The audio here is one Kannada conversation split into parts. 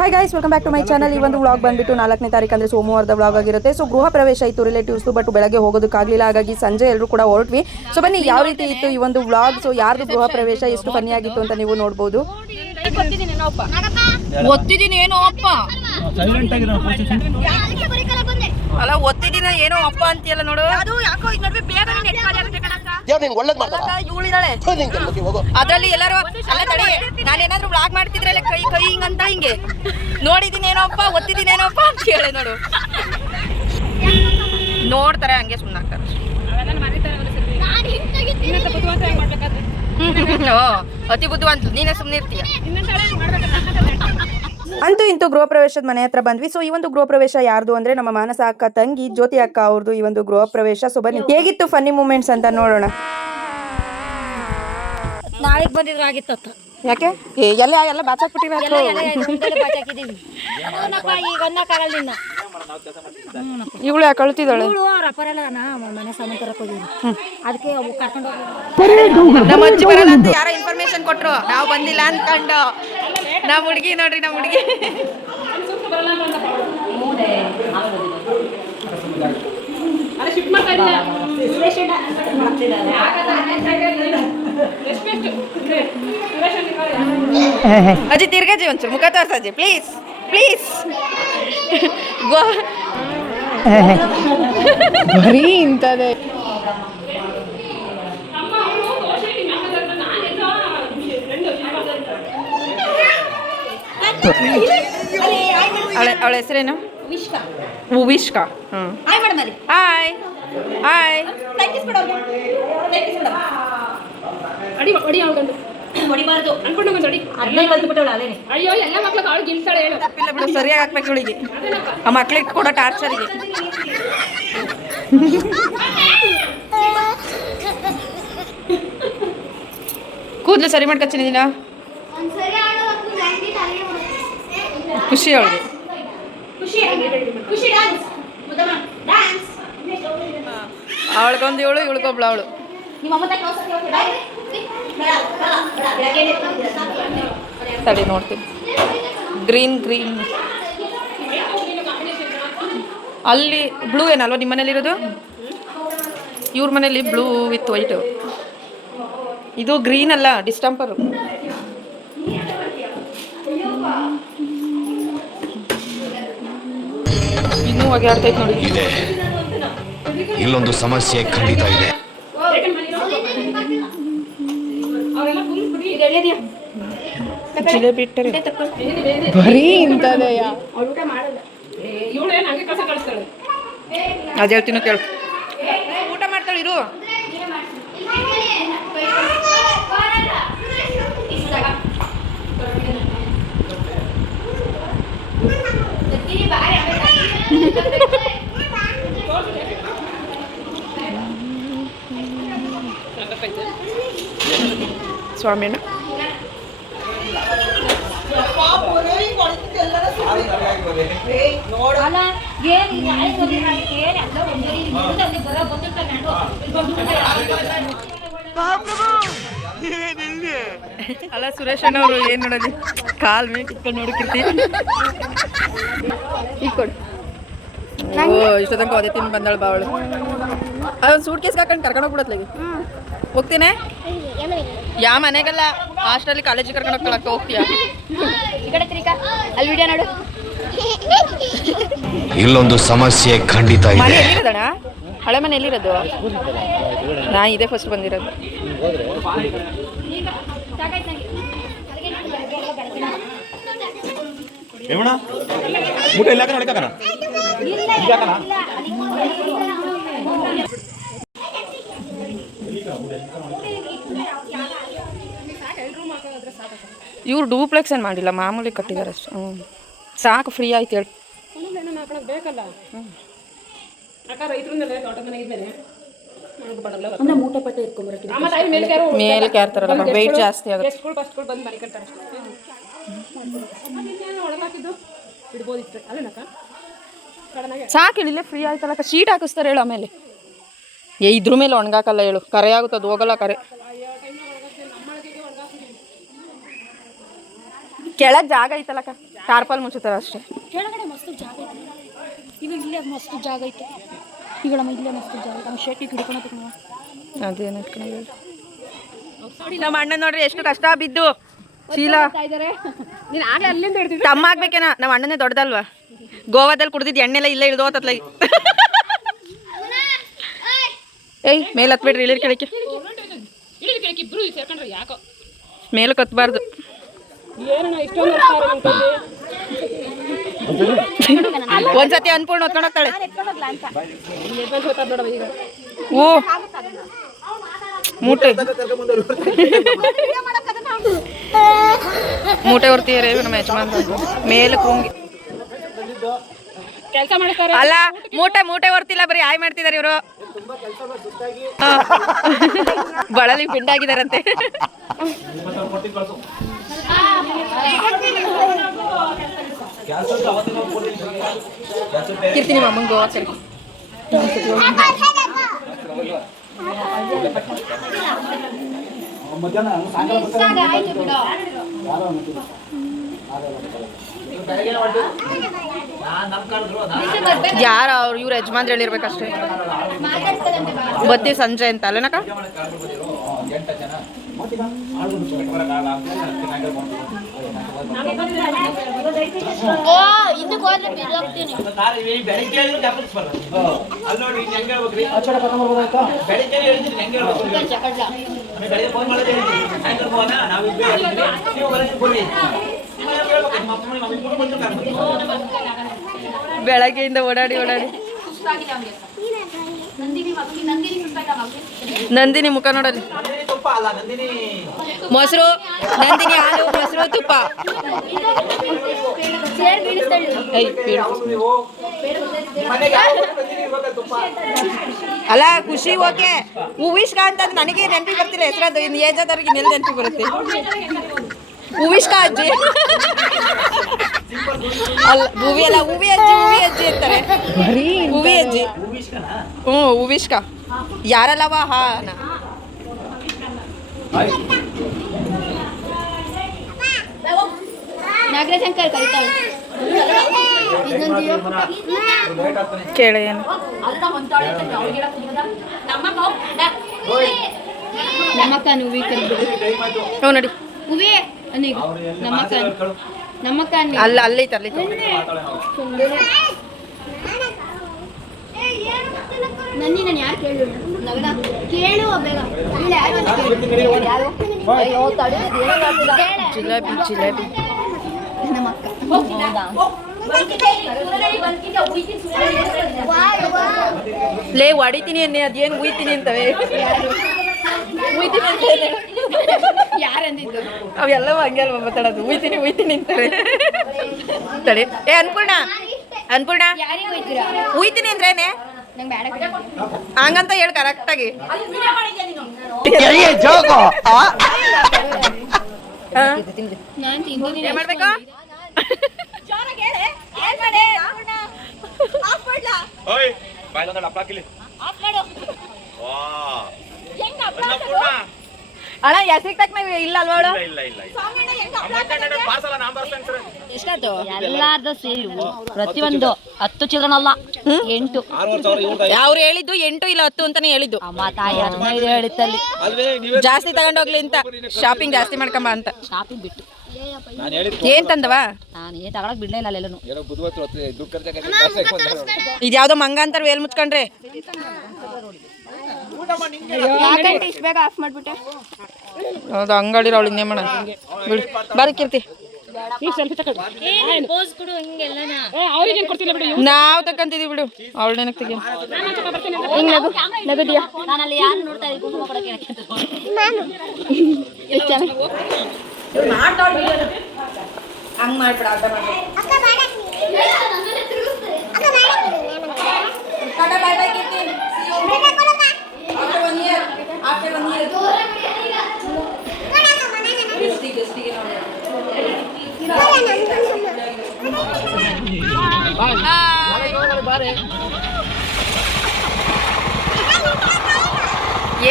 Hi guys, welcome back to my channel. ಈ ಒಂದು ವ್ಲಾಗ್ ಬಂದ್ಬಿಟ್ಟು 4ನೇ ತಾರೀಕು ಅಂದರೆ ಸೋಮವಾರದ ವ್ಲಾಗ್ ಆಗಿರುತ್ತೆ. ಸೊ ಗೃಹ ಪ್ರವೇಶ ಇತ್ತು ರಿಲೇಟಿವ್ಸ್ದು, ಬಟ್ ಬೆಳಗ್ಗೆ ಹೋಗೋದಕ್ಕಾಗಲಿಲ್ಲ. ಹಾಗಾಗಿ ಸಂಜೆ ಎಲ್ಲರೂ ಕೂಡ ಹೊರಟ್ವಿ. ಸೊ ಬನ್ನಿ ಯಾವ ರೀತಿ ಇತ್ತು ಈ ಒಂದು ವ್ಲಾಗ್. ಸೊ ಯಾರ್ದು ಗೃಹ ಪ್ರವೇಶ, ಎಷ್ಟು ಫನ್ನಿ ಆಗಿತ್ತು ಅಂತ ನೀವು ನೋಡ್ಬೋದು. ಒತ್ತಿದೀನಿ ಏನೋ ಅಪ್ಪ ಅಲ್ಲ, ಒತ್ತಿದಿನ ಏನೋ ಅಪ್ಪ ಅಂತೀಯಲ್ಲ ನೋಡು. ಅದು ಯಾಕೋ ಈ ನಡುವೆ ಬೇಗನೆ ನೆಟ್ ಖಾಲಿ ಆಗುತ್ತೆ ಕಣಕ್ಕ. ಇವಳಿದಾಳೆ ಅದ್ರಲ್ಲಿ ಎಲ್ಲರೂ ಅಲ್ಲ ತಡಿ, ನಾನು ಏನಾದ್ರು ವ್ಲಾಗ್ ಮಾಡ್ತಿದ್ರಲ್ಲ ಕೈ ಕೈ ಹಿಂಗಂತ ಹಿಂಗೆ ನೋಡಿದೀನೇನೋ ಅಪ್ಪ, ಒತ್ತಿದೀನೇನೋ ಅಪ್ಪ ಅಂತ ಹೇಳಿ ನೋಡು. ನೋಡ್ತಾರೆ ಹಂಗೆ ಸುಮ್ಮನಾಗ್ತಾರೆ. ಅತಿ ಬುದ್ಧಿವಂತ ನೀನೇ ಸುಮ್ಮನೆ ಇರ್ತೀಯ. ಅಂತೂ ಇಂತೂ ಗೃಹ ಪ್ರವೇಶದ ಮನೆ ಹತ್ರ ಬಂದ್ವಿ. ಸೊ ಈ ಒಂದು ಗೃಹ ಪ್ರವೇಶ ಯಾರ್ದು ಅಂದ್ರೆ ನಮ್ಮ ಮಾನಸ ಅಕ್ಕ ತಂಗಿ ಜ್ಯೋತಿ ಅಕ್ಕ ಅವ್ರದ್ದು ಈ ಒಂದು ಗೃಹ ಪ್ರವೇಶ. ಸೊ ಬನ್ನಿ ಹೇಗಿತ್ತು ಫನ್ನಿ ಮೂಮೆಂಟ್ಸ್ ಅಂತ ನೋಡೋಣ. ನಾಳೆಗೆ ಬಂದಿದ್ರು ಆಗಿತ್ತು. ಯಾಕೆ ಎಲ್ಲ ಬಾಚಾಕ್ಬಿಟ್ಟಿವಿ. ಇವಳು ಯಾಕೆ ಕಳ್ತಿದ್ದಾಳೆ? ಮನೆ ಸಾಮಾನು ತರಕ್ ಹೋಗಿದ್ರು, ಅದಕ್ಕೆ ಕರ್ಕೊಂಡು ನಮ್ಮ ಅಜ್ಜಿ ಬರಲ್ಲ ಅಂತ ಯಾರ ಇನ್ಫಾರ್ಮೇಶನ್ ಕೊಟ್ರು, ನಾವು ಬಂದಿಲ್ಲ ಅನ್ಕೊಂಡು. ನಮ್ಮ ಹುಡುಗಿ ನೋಡ್ರಿ, ನಮ್ಮ ಹುಡುಗಿ ಅಜ್ಜಿ ತಿರ್ಗಜ್ಜಿ ಒಂಚೂರು ಮುಖ ತೋರ್ಸಜ್ಜಿ ಪ್ಲೀಸ್ ಪ್ಲೀಸ್. ಬರೀ ಇಂಥದ್ದೇ. ಅವಳ ಹೆಸರೇನು? ವಿಶ್ಕಾ. Hi hi. ಹೊಡಿಬಾರ್ದು ಅನ್ಕೊಂಡು ಅಯ್ಯೋ ಎಲ್ಲ ಮಕ್ಳು ಅವಳು ಗಿಲ್ತಾಳೆ. ಹೇಳು ತಪ್ಪಿಲ್ಲ ಬಿಡು, ಸರಿಯಾಗಿ ಹಾಕ್ಬೇಕು ಇವಳಿಗೆ. ಆ ಮಕ್ಳಿಗೆ ಕೊಡೋ ಟಾರ್ಚರಿಗೆ. ಕೂದಲು ಸರಿ ಮಾಡ್ಕೊತೀನಿ ನೀನು. ಖುಷಿ ಅವಳಿಗೆ. ಅವಳಿಗೊಂದು ಇವಳು, ಇವಳಿಗೊಬ್ಳು ಅವಳು. ತಡಿ ನೋಡ್ತೀನಿ. ಗ್ರೀನ್ ಗ್ರೀನ್ ಅಲ್ಲಿ ಬ್ಲೂ ಏನಲ್ವ ನಿಮ್ಮ ಮನೇಲಿರೋದು? ಇವ್ರ ಮನೇಲಿ ಬ್ಲೂ ವಿತ್ ವೈಟು. ಇದು ಗ್ರೀನ್ ಅಲ್ಲ, ಡಿಸ್ಟಂಪರು. ಇನ್ನೂ ಒಗ್ಯಾಡ್ತೈತೆ ನೋಡಿ. ಇಲ್ಲೊಂದು ಸಮಸ್ಯೆ ಖಂಡಿತ ಇದೆ. ಜಿಲೇಬಿ ಇಟ್ಟರೆ ಬರೀ ಇಂಥದೆಯಾ? ಅದು ಹೇಳ್ತೀನೋ ಕೇಳು. ಊಟ ಮಾಡ್ತಾಳೆ ಇರು. ಸ್ವಾಮಿನ ಅಲ್ಲ ಸುರೇಶ್ ಅಣ್ಣವರು ಏನು ನೋಡೋದು, ಕಾಲ್ ಮೇಲೆ ಇಟ್ಕೊಂಡು ನೋಡಕ್ಕಿರ್ತಿ. ಈಗ ಕೊಡು. ಓ ಇಷ್ಟ ತನಕ ಅದೇ ತಿಂದು ಬಂದಾಳು ಬಾವಳು. ಅದೊಂದು ಸೂಟ್ ಕೇಸ್ ಹಾಕೊಂಡು ಕರ್ಕೊಂಡು ಹೋಗ್ಬಿಡತ್ಲಾಗಿ. ಹೋಗ್ತೇನೆ ಯಾ ಮನೆಗಲ್ಲ, ಹಾಸ್ಟೆಲ್ ಕಾಲೇಜಿಗೆ ಕರ್ಕೊಂಡು ಹೋಗ್ಕೊಳಕ್ಕೆ ಹೋಗ್ತೀಯಾ? ಅಲ್ಲಿ ವಿಡಿಯೋ ನೋಡು. ಇಲ್ಲೊಂದು ಸಮಸ್ಯೆ ಖಂಡಿತ ಮನೆ ಇದೆ. ಎಲ್ಲಿರೋದಣ್ಣ? ಹಳೆ ಮನೆ ಎಲ್ಲಿರೋದು? ನಾ ಇದೇ ಫಸ್ಟ್ ಬಂದಿರೋದು. ಇವ್ರು ಡೂಪ್ಲೆಕ್ಸ್ ಏನು ಮಾಡಿಲ್ಲ, ಮಾಮೂಲಿ ಕಟ್ಟಿದ್ದಾರೆ ಅಷ್ಟು. ಸಾಕು, ಫ್ರೀ ಆಯ್ತು ಹೇಳಿ. ಮೇಲೆ ಕ್ಯಾರ್ತಾರಲ್ಲ, ವೆಯ್ಟ್ ಜಾಸ್ತಿ ಆಗುತ್ತೆ. ಸಾಕು ಇಳಿಲೇ ಫ್ರೀ ಆಯ್ತಲ್ಲ. ಶೀಟ್ ಹಾಕಿಸ್ತಾರೆ ಹೇಳು. ಆಮೇಲೆ ಇದ್ರ ಮೇಲೆ ಒಣಗಾಕಲ್ಲ ಹೇಳು, ಕರೆ ಆಗುತ್ತೆ, ಅದು ಹೋಗಲ್ಲ ಕರೆ. ಕೆಳಗೆ ಜಾಗ ಐತಲ್ಲಕ್ಕ, ಟಾರ್ಪಲ್ ಮುಚ್ಚುತ್ತಾರ ಅಷ್ಟೇ. ಕೆಳಗಡೆ ಮಸ್ತ್ ಜಾಗ ಐತೆ. ಈಗ ಇಲ್ಲೇ ಮಸ್ತ್ ಜಾಗ ಐತೆ. ಈಗ ನಮ್ಮ ಇಲ್ಲೇ ಮಸ್ತ್ ಜಾಗ ಐತೆ. ನಮ್ಮ ಶೆಟ್ಟಿಗೆ ಹಿಡ್ಕೊಳಕ್ಕೆ ನಾವು ಅದೇನು ನಮ್ಮ ಅಣ್ಣ ನೋಡ್ರಿ ಎಷ್ಟು ಕಷ್ಟ ಬಿದ್ದು ಚೀಲ ನೀನು ಆಗಲೇ ಅಲ್ಲಿಂದ ಹಿಡ್ತಿದ್ದೆ. ತಮ್ಮ ಆಗ್ಬೇಕೇನ. ನಮ್ಮ ಅಣ್ಣನೇ ದೊಡ್ಡದಲ್ವಾ, ಗೋವಾದಲ್ಲಿ ಕುಡ್ದಿದ್ದು ಎಣ್ಣೆಲ್ಲ ಇಲ್ಲೇ ಇಳ್ದೋತತ್ಲ. ಏಯ್ ಮೇಲೆ ಹತ್ಬಿಡ್ರಿ, ಇಳಿರ್ ಕೆಳಕ್ಕೆ. ಇಬ್ರು ಸೇರ್ಕೊಂಡ್ರೆ ಯಾಕೋ ಮೇಲೆ ಕತ್ಬಾರ್ದು. ಒಂದ್ಸತಿ ಅನ್ಪೂರ್ಣ ಹೊತ್ಕೊಂಡು ಹೋಗ್ತಾಳೆ. ಓ ಮೂಟೆ ಮೂಟೆ ಹೊರ್ತೀಯಾರೆ ನಮ್ಮ ಯಜಮಾನ್ ಮೇಲೆ ಕುಂಗಿ. ಕೆಲಸ ಮಾಡ್ತಾರೆ ಅಲ್ಲ, ಮೂಟೆ ಹೊರ್ತಿಲ್ಲ, ಬರೀ ಆಯ್ ಮಾಡ್ತಿದಾರೆ ಇವರು. ಬಳಲಿ ಪಿಂಡಾಗಿದಾರಂತೆ. ಕಿರ್ತೀನಿ ಮಮ್ಮಂಗೆ ಗೋವಾ ಸರಿ. ಯಾರು ಅವ್ರು ಇವ್ರ ಯಜಮಾನ್ರು ಹೇಳಿರ್ಬೇಕಷ್ಟೇ. ಬತ್ತಿ ಸಂಜೆ ಅಂತ ಅಲ್ಲೇನಕ್ಕ. ಬೆಳಗ್ಗೆಯಿಂದ ಓಡಾಡಿ ನಂದಿನಿ ಮುಖ ನೋಡಲಿ. ಮೊಸರು, ನಂದಿನಿ ಹಾಲು, ಮೊಸರು, ತುಪ್ಪ. ಅಲ್ಲ ಖುಷಿ ಓಕೆ. ಹೂವಿಷ್ಕಾ ಅಂತ ನನಗೆ ನೆನಪಿ ಬರ್ತಿಲ್ಲ ಹೆಸರದು. ಇನ್ನು ಏಜಾದವ್ರಿಗೆ ನೆಲ್ ನೆನಪಿ ಬರುತ್ತೆ. ಹೂವಿಷ್ಕಾ ಅಜ್ಜಿ ಅಲ್ಲ, ಹೂವಿ ಅಲ್ಲ, ಹೂವಿ ಅಜ್ಜಿ ಅಂತಾರೆ. ಹೂವಿ ಅಜ್ಜಿ. ಹೂವಿಷ್ಕಾ ಯಾರಲ್ಲವ ಹಾ ನಾಗರಾಜಂಕರ್ ಕರಿತಾಳೆ. ಕೇಳ ಏನು ನಮ್ಮಕ್ಕ ಹೂವಿ ಹ್ಞೂ ನೋಡಿ. ಹೂವಿ ನಮ್ಮಕ್ಕ ಅಲ್ಲ ಅಲ್ಲೈತೆ ನನ್ನಿ ನಾನು ಯಾರು ಕೇಳು ಕೇಳು ಬೇಗ. ಜಿಲೇಬಿ ನಮ್ಮಕ್ಕ ಲೇ ಹೊಡಿತೀನಿ ಅನ್ನೆ, ಅದೇನು ಉಯ್ತೀನಿ ಅಂತವೆ. ಉಯ್ತೀನಿ ಅಂತ ಯಾರಂದಿದ್ದು? ಅವೆಲ್ಲವೂ ಹಂಗೆ ಅಲ್ವ ಮಾತಾಡೋದು. ಉಯ್ತೀನಿ ಅಂತಾರೆ. ತಡಿ ಏ ಅನ್ಪೂರ್ಣ ಉಯ್ತೀನಿ ಅಂದ್ರೇನೆ ಹಂಗಂತ ಹೇಳಿ ಕರೆಕ್ಟಾಗಿ. ಏನ್ ಮಾಡ್ಬೇಕು? ಅಣ್ಣ ಹೆಸರಿಗೆ ತಕ್ಕ ಇಲ್ಲ ಅಲ್ವಾ? ಎಷ್ಟಾಯ್ತು? ಎಲ್ಲಾರ್ದು ಸೇರಿ ಪ್ರತಿಯೊಂದು 10 ಚಿಲ್ಡ್ರನ್ ಅಲ್ಲ 8. ಅವ್ರು ಹೇಳಿದ್ದು 8 ಇಲ್ಲ 10 ಅಂತಾನೆ ಹೇಳಿದ್ದು. ಅಮ್ಮ ತಾಯಿ 15 ಹೇಳಿತ್ತಲ್ಲಿ. ಜಾಸ್ತಿ ತಗೊಂಡೋಗ್ಲಿ ಅಂತ, ಶಾಪಿಂಗ್ ಜಾಸ್ತಿ ಮಾಡ್ಕೊಂಬ ಅಂತ. ಶಾಪಿಂಗ್ ಬಿಟ್ಟು ಏನ್ ತಂದವ? ನಾನು ಏನ್ ತಗೊಳಕ್ ಬಿಡ್ಲೇ ಇಲ್ಲ ಅಲ್ಲೆಲ್ಲೂ. ಇದ್ಯಾವ್ದೋ ಮಂಗ ಅಂತಾರ ವೇಲ್ ಮುಚ್ಕೊಂಡ್ರೆ. ಇಷ್ಟು ಬೇಗ ಆಫ್ ಮಾಡ್ಬಿಟ್ಟೆ. ಹೌದು ಅಂಗಡಿ ಅವಳು ಇನ್ನೇ ಮಾಡ ಬರಕಿರ್ತಿ. ನಾವ್ ತಕ್ಕಂತಿದೀವಿ ಬಿಡು, ಅವಳು ನೆನಕ್ ತೆಗಿ. ನಗದಿಯಾ ಹಂಗ್ ಮಾಡ್ಬಿಡ.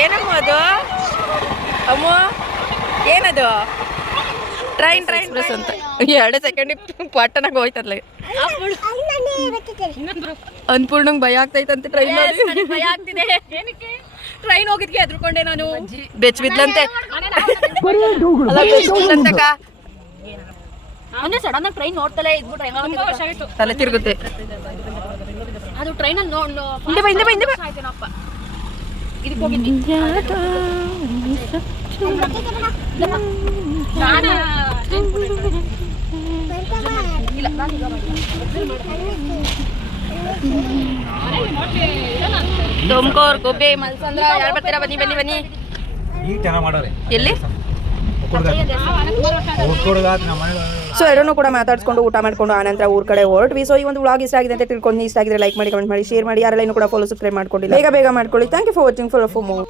ಏನಮ್ಮ ಅದು? ಅಮ್ಮ ಏನದು? ಟ್ರೈನ್ ಎಕ್ಸ್ಪ್ರೆಸ್ ಅಂತ 2 ಸೆಕೆಂಡಿಗೆ ಪಟ್ಟನಾಗ ಹೋಯ್ತಲ್ಲ. ಅನ್ಪೂರ್ಣಂಗೆ ಭಯ ಆಗ್ತೈತಂತೆ ಟ್ರೈನ್ ನೋಡಿ. ಭಯ ಆಗ್ತಿದೆ. ಏನಕ್ಕೆ ಟ್ರೈನ್ ಹೋಗಿದ್ಕೆ ಎದ್ರುಕೊಂಡೆ ನಾನು. ಬೆಚ್ಚ ಬಿದ್ಲಂತೆ. ಅಲ್ಲ ಬೆಚ್ಚ ಬಿದ್ಲಂತಕ್ಕ. ಅಂದ್ರೆ ಸಡನ್ ಆಗಿ ಟ್ರೈನ್ ನೋಡ್ತಲೇ ಇದ್ಬಿಟ್ರೆ ತಲೆ ತಿರುಗುತ್ತೆ. ಅದು ಟ್ರೈನ್ ಅಲ್ಲಿ ಹಿಂದೆ ಬಾ. ಆಯ್ತೇನಪ್ಪ ಇದಕ್ಕೆ ಹೋಗಿದ್ವಿ. ತುಮಕೂರು ಗುಬ್ಬಿ ಮಲ್ಸಂದ್ರ ಯಾರು ಬರ್ತೀರಾ? ಬನ್ನಿ. ಎಲ್ಲಿ? ಸೊ ಎಲ್ಲರೂ ಕೂಡ ಮಾತಾಡ್ಸ್ಕೊಂಡು ಊಟ ಮಾಡ್ಕೊಂಡು ಆನಂತರ ಊರ್ ಕಡೆ ಹೊರಟ್ವಿ. ಸೊ ಈ ಒಂದು ವ್ಲಾಗ್ ಇಷ್ಟ ಆಗಿದೆ ಅಂತ ತಿಳ್ಕೊಂಡು, ಇಷ್ಟ ಆಗಿದ್ರೆ ಲೈಕ್ ಮಾಡಿ, ಕಮೆಂಟ್ ಮಾಡಿ, ಶೇರ್ ಮಾಡಿ. ಯಾರೆಲ್ಲ ಇನ್ನೂ ಕೂಡ ಫಾಲೋ ಸಬ್ಸ್ಕ್ರೈಬ್ ಮಾಡ್ಕೊಂಡಿಲ್ಲ ಬೇಗ ಮಾಡ್ಕೊಳ್ಳಿ. Thank you for watching. Follow for more.